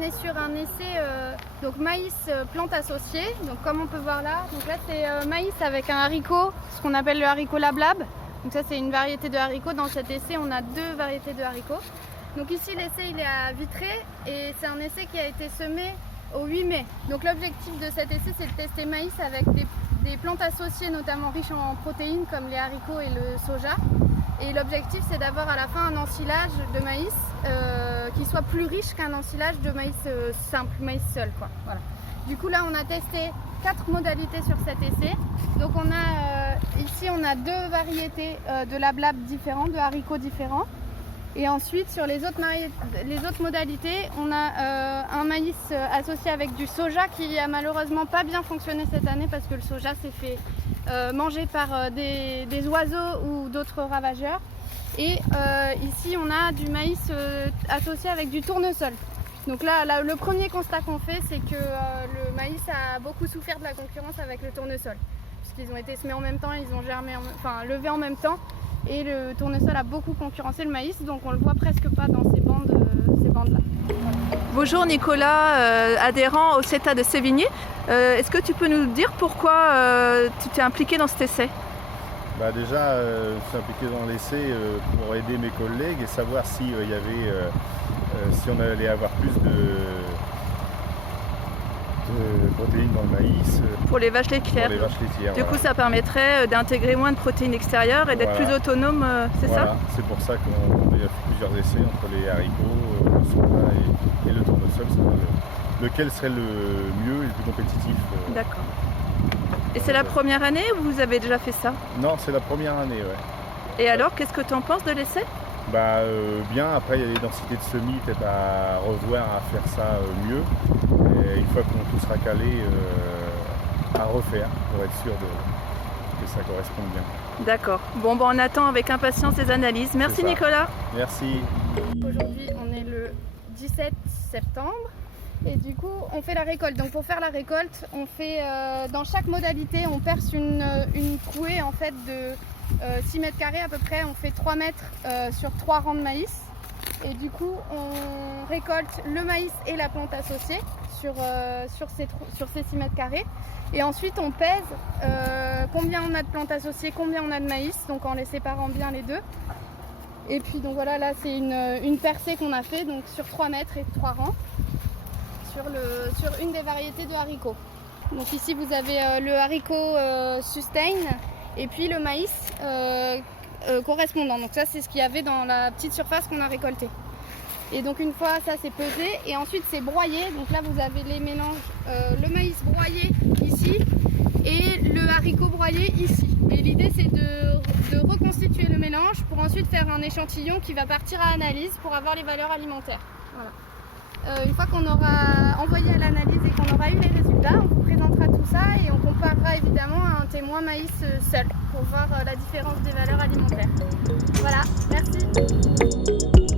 on est sur un essai donc maïs plante associée. Donc comme on peut voir là, donc là c'est maïs avec un haricot, ce qu'on appelle le haricot lablab. Donc ça c'est une variété de haricot. Dans cet essai on a 2 variétés de haricots. Donc ici l'essai il est à Vitré et c'est un essai qui a été semé au 8 mai. Donc l'objectif de cet essai c'est de tester maïs avec des plantes associées notamment riches en protéines comme les haricots et le soja. Et l'objectif c'est d'avoir à la fin un ensilage de maïs qui soit plus riche qu'un ensilage de maïs simple, maïs seul quoi. Voilà. Du coup là on a testé 4 modalités sur cet essai. Donc on a ici on a 2 variétés de lablab différents, de haricots différents. Et ensuite sur les autres modalités on a un maïs associé avec du soja qui a malheureusement pas bien fonctionné cette année parce que le soja s'est fait manger par des oiseaux ou d'autres ravageurs. Et ici on a du maïs associé avec du tournesol. Donc là le premier constat qu'on fait c'est que le maïs a beaucoup souffert de la concurrence avec le tournesol. Puisqu'ils ont été semés en même temps, ils ont germé, levés en même temps. Et le tournesol a beaucoup concurrencé le maïs, donc on le voit presque pas dans ces bandes-là. Bonjour Nicolas, adhérent au CETA de Sévigné. Est-ce que tu peux nous dire pourquoi tu t'es impliqué dans cet essai ? Déjà, je suis impliqué dans l'essai pour aider mes collègues et savoir si on allait avoir plus de protéines dans le maïs. Pour les vaches laitières. Pour les vaches laitières, du coup, ça permettrait d'intégrer moins de protéines extérieures et d'être plus autonome, c'est ça ? C'est pour ça qu'on a fait plusieurs essais entre les haricots, le soja et le tournesol, lequel serait le mieux et le plus compétitif. D'accord. Et c'est la première année ou vous avez déjà fait ça ? Non, c'est la première année, ouais. Et alors, qu'est-ce que tu en penses de l'essai ? Bien, après il y a des densités de semis peut-être à revoir, à faire ça mieux. Et une fois qu'on tout sera calé, à refaire pour être sûr que ça corresponde bien. D'accord. Bon, on attend avec impatience les analyses. Merci Nicolas. Merci. Aujourd'hui on est le 17 septembre et du coup on fait la récolte. Donc pour faire la récolte, on fait dans chaque modalité on perce une trouée en fait de 6 mètres carrés à peu près, on fait 3 mètres sur 3 rangs de maïs et du coup on récolte le maïs et la plante associée sur ces 6 mètres carrés et ensuite on pèse combien on a de plantes associées, combien on a de maïs, donc en les séparant bien les deux. Et puis donc voilà, là c'est une percée qu'on a fait donc sur 3 mètres et 3 rangs sur une des variétés de haricots. Donc ici vous avez le haricot sustain et puis le maïs correspondant. Donc ça c'est ce qu'il y avait dans la petite surface qu'on a récoltée. Et donc une fois ça c'est pesé et ensuite c'est broyé. Donc là vous avez les mélanges, le maïs broyé ici et le haricot broyé ici. Et l'idée c'est de reconstituer le mélange pour ensuite faire un échantillon qui va partir à analyse pour avoir les valeurs alimentaires. Voilà. Une fois qu'on aura envoyé à l'analyse et qu'on aura eu les résultats, on vous présentera tout ça et on comparera évidemment à un témoin maïs seul pour voir la différence des valeurs alimentaires. Voilà, merci.